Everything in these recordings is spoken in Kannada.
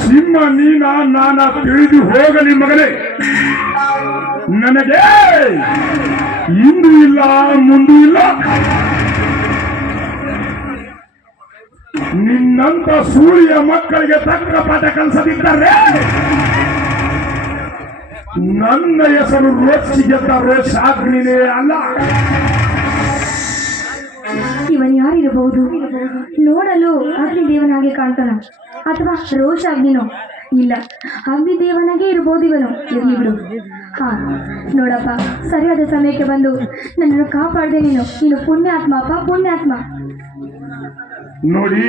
ಸಿಂಹ ನೀನ ನಾನ ತಿಳಿದು ಹೋಗಲಿ ಮಗನೇ. ನನಗೆ ಇಂದು ಇಲ್ಲ, ಮುಂದೂ ಇಲ್ಲ. ನಿನ್ನಂತ ಸೂರ್ಯ ಮಕ್ಕಳಿಗೆ ತಕ್ಕ ಪಾಠ ಕಲಿಸದಿದ್ದಾರೆ ನನ್ನ ಹೆಸರು ರೋಚಿಗೆದ್ದ ರೋಷಾಗ್ನಿನೇ ಅಲ್ಲ. ಇವನ್ ಯಾರಿರಬಹುದು? ನೋಡಲು ಅಗ್ನಿದೇವನಾಗಿ ಕಾಣ್ತಾನ. ಅಥವಾ ರೋಷ ಅಗ್ನಿನೋ? ಇಲ್ಲ. ಅಗ್ನಿದೇವನಾಗೆ ಇರಬಹುದು ಇವನು. ಇರ್ಲಿಬ್ರು ಹಾ, ನೋಡಪ್ಪ. ಸರಿಯಾದ ಸಮಯಕ್ಕೆ ಬಂದು ನನ್ನನ್ನು ಕಾಪಾಡಿದೆ ನೀನು. ನೀನು ಪುಣ್ಯಾತ್ಮ, ಅಪ್ಪ, ಪುಣ್ಯಾತ್ಮ. ನೋಡಿ,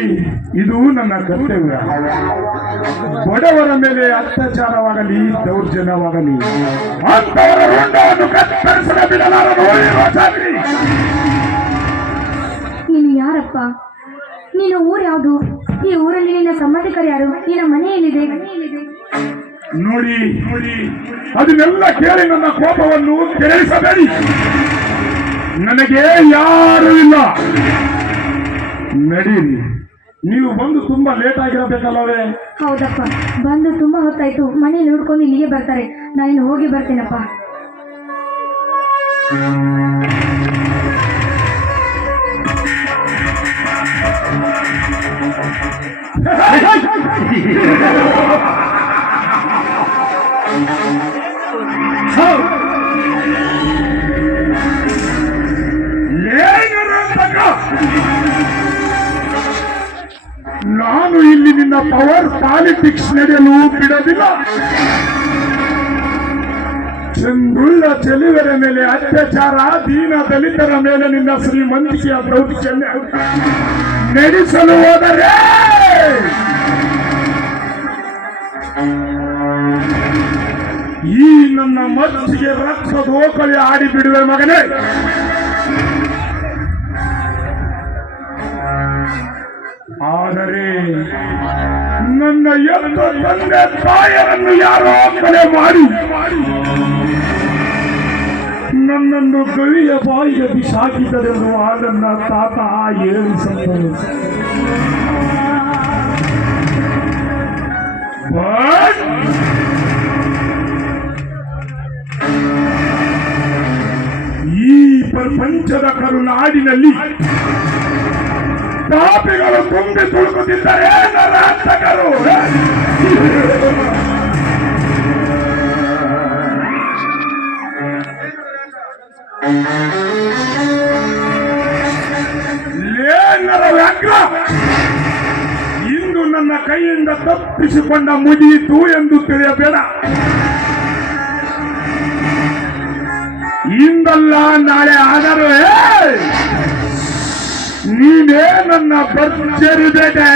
ಇದು ನನ್ನ ಕರ್ತವ್ಯ. ಬಡವರ ಮೇಲೆ ಅತ್ಯಾಚಾರವಾಗಲಿ, ದೌರ್ಜನ್ಯವಾಗಲಿ ಅಂತವರ ಬಿಡಲಾರದು. ರೋಷಾಗ್ನಿ. ನೀನು ಊರು ಯಾವುದು? ಈ ಊರಲ್ಲಿ ನಿನ್ನ ಸಂಬಂಧಿಕರು ಯಾರು? ನಿನ್ನ ಮನೆ ಎಲ್ಲಿದೆ? ನೋಡಿ ನೋಡಿ. ಅದನ್ನೆಲ್ಲ ಕೇಳಿ ನನ್ನ ಕೋಪವನ್ನು ಕೆರಳಿಸಬೇಡಿ. ನನಗೆ ಯಾರು ಇಲ್ಲ. ನಡೀರಿ ನೀವು ಬಂದು ತುಂಬಾ ಲೇಟ್ ಆಗಿರಬೇಕಲ್ಲವೇ ಹೌದಪ್ಪ. ಬಂದು ತುಂಬಾ ಹೊತ್ತಾಯ್ತು. ಮನೇಲಿ ಹುಡ್ಕೊಂಡು ಇಲ್ಲಿಗೆ ಬರ್ತಾರೆ. ನಾನು ಹೋಗಿ ಬರ್ತೇನಪ್ಪ. ನಾನು ಇಲ್ಲಿ ನಿನ್ನ ಪವರ್ ಪಾಲಿಟಿಕ್ಸ್ ನಡೆಯಲು ಬಿಡೋದಿಲ್ಲ. ಚಂದುಳ್ಳ ಚೆಲುವರ ಮೇಲೆ, ಅತ್ಯಾಚಾರ, ದೀನ ದಲಿತರ ಮೇಲೆ ನಿನ್ನ ಶ್ರೀಮಂತಿಕೆಯ ಪ್ರೌಢಿಯನ್ನು ನಡೆಸಲು ಹೋದರೆ! ಈ ನನ್ನ ಮನಸ್ಸಿಗೆ ರಕ್ತದೋಕಳಿ ಆಡಿ ಬಿಡುವೆ ಮಗನೇ! ಆದರೆ ನನ್ನ ಎಲ್ಲ ತಂದೆ ತಾಯರನ್ನು ಯಾರೋ ಮಾಡಿ ಮಾಡಿ ನನ್ನನ್ನು ಕವಿಯ ಬಾಯಿಗೆ ಬಿಸಾಕಿದರೆಂದು ಆ ನನ್ನ ತಾತ ಏಳು ಈ ಪ್ರಪಂಚದ ಕರುನಾಡಿನಲ್ಲಿ ಪಾಪಿಗಳು ತುಂಬಿ ತುಳುಕುತ್ತಿದ್ದಾರೆ ಕೈಯಿಂದ ತಪ್ಪಿಸಿಕೊಂಡ ಮುಗಿಯಿತು ಎಂದು ತಿಳಿಯಬೇಡ. ಇಂದಲ್ಲ ನಾಳೆ ಆದರೂ ನೀನೇ ನನ್ನ ಭರ್ಜರಿ ಬೇಟೆ